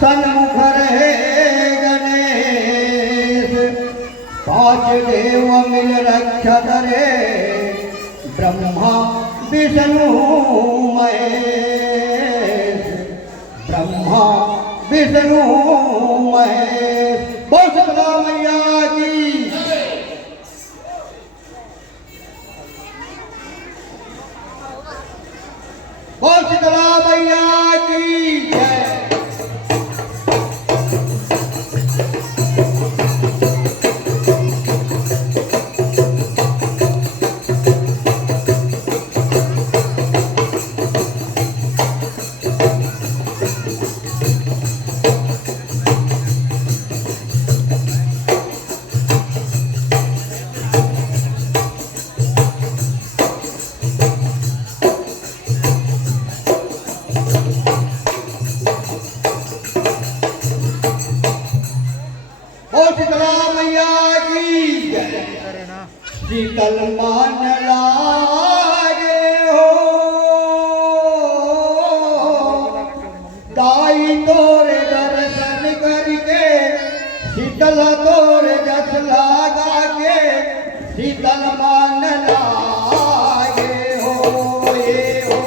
सन्मुख रहे गणेश, पांच देव मिल रक्षा करे, ब्रह्मा विष्णु महेश, ब्रह्मा विष्णु महेश। बोल शीतला मैया की, बोल शीतला मैया की जय। शीतल मान लागे हो दाई तोरे दर्शन करके, शीतल तोरे जस लागा के, शीतल मान लागे हो ये हो।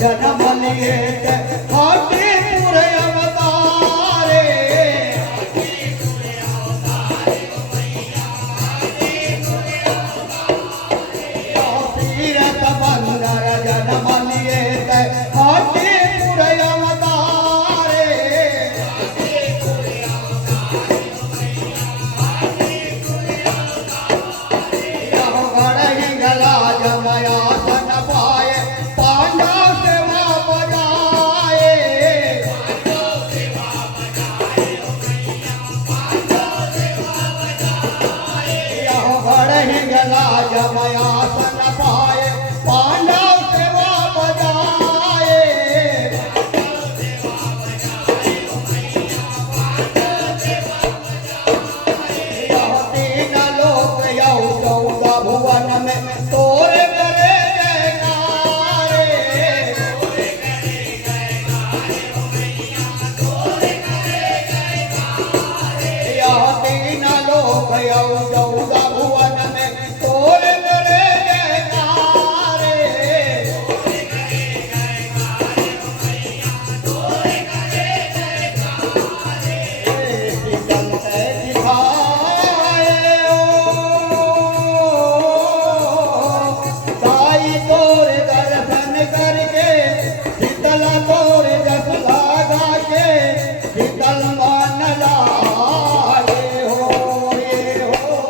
जन्म लिए हाटीपुर अवतारे, तीरथ बंदर जन्म लिए हाटीपुर अवतारे, गढ़ी गला जमया सन पाए, पांडव सेवा बजाए, गढ़ी गला जमया सन पाए, पांडव सेवा बजाए, तीन लोक यौ चौदह भुवन में तोरे करे जयकारे, तीन लोक यौ चौदह भुवन में तोरे करे जयकारे। शीतल दिखाए ओ दाई तोरे दर्शन करके, शीतल तोरे जस लागा के, शीतल मान लागे हो ये हो।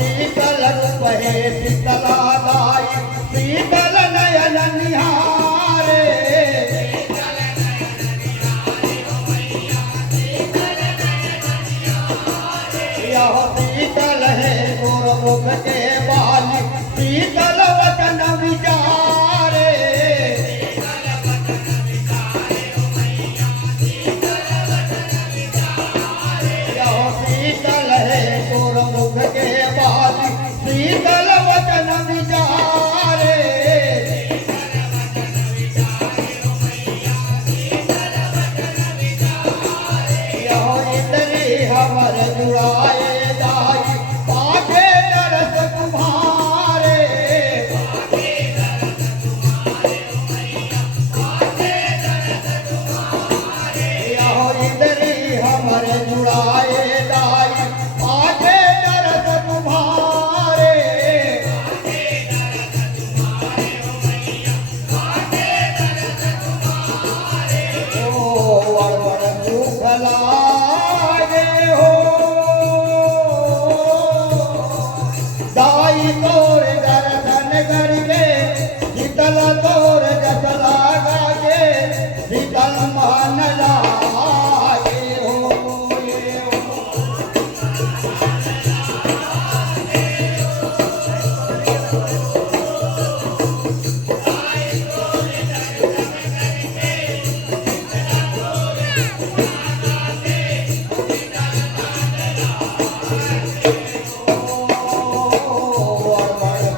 शीतल रूप है शीतला दाई शीतल नयन निहारे यह शीतल है गुरुमुख के बाली शीतल वचन विचारे यह शीतल है गुरुमुख के बाली शीतल वचन विचारे यह इंद्री हमर जुड़ाए दाई पाके दरस तुम्हारे यह इंद्री हमर जुड़ाए दाई पाके दरस तुम्हारे ओ वरवर दुख लागे हो दाई तोर दर्शन करके शीतल तोर जस लागा के शीतल मान लागे हो ये हो। वरवर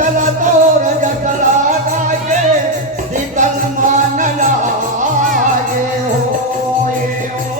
शीतल तोर जस लागा के शीतल मान लागे हो ये हो।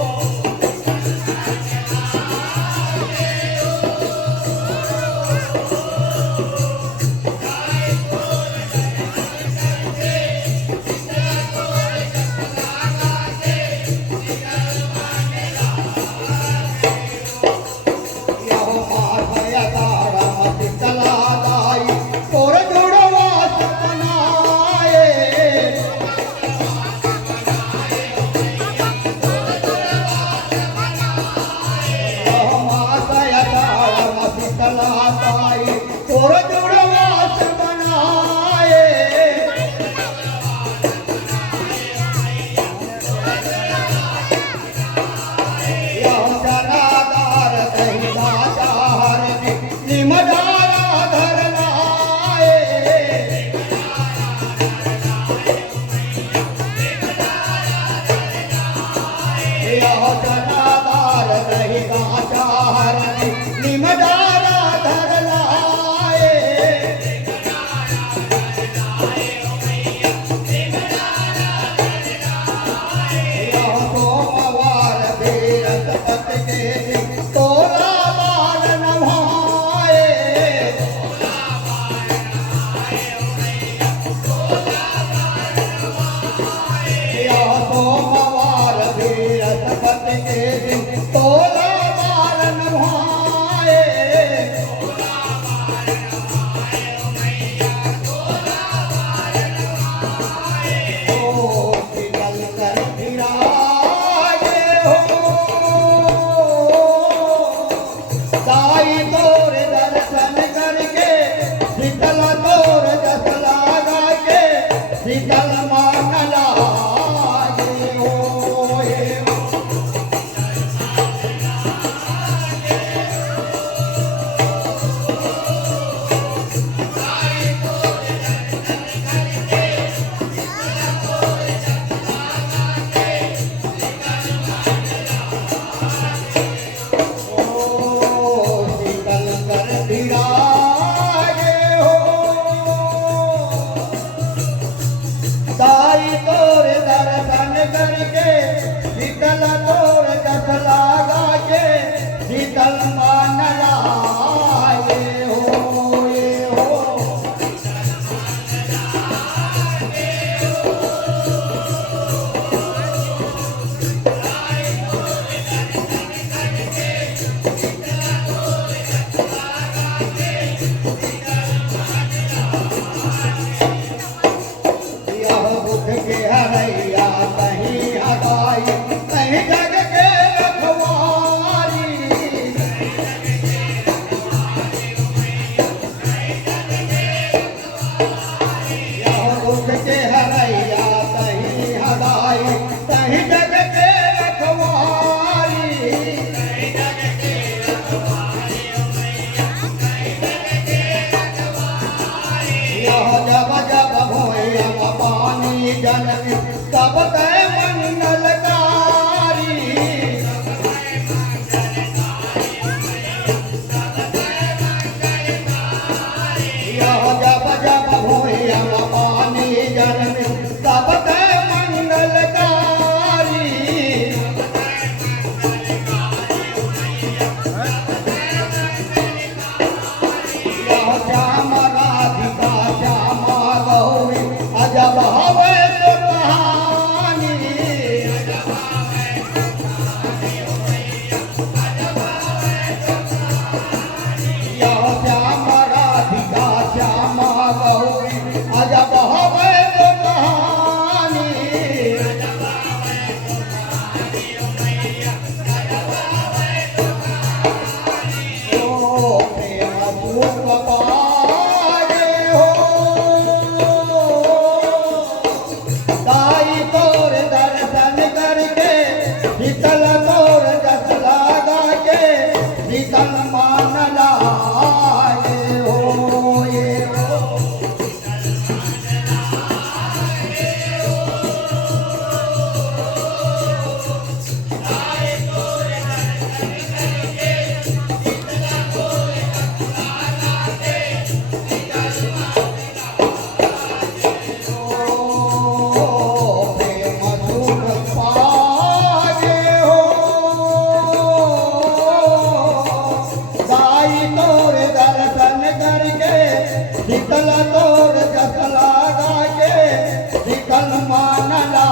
जब हवे तो कहानी शीतल तोर जस लागा के शीतल मान ला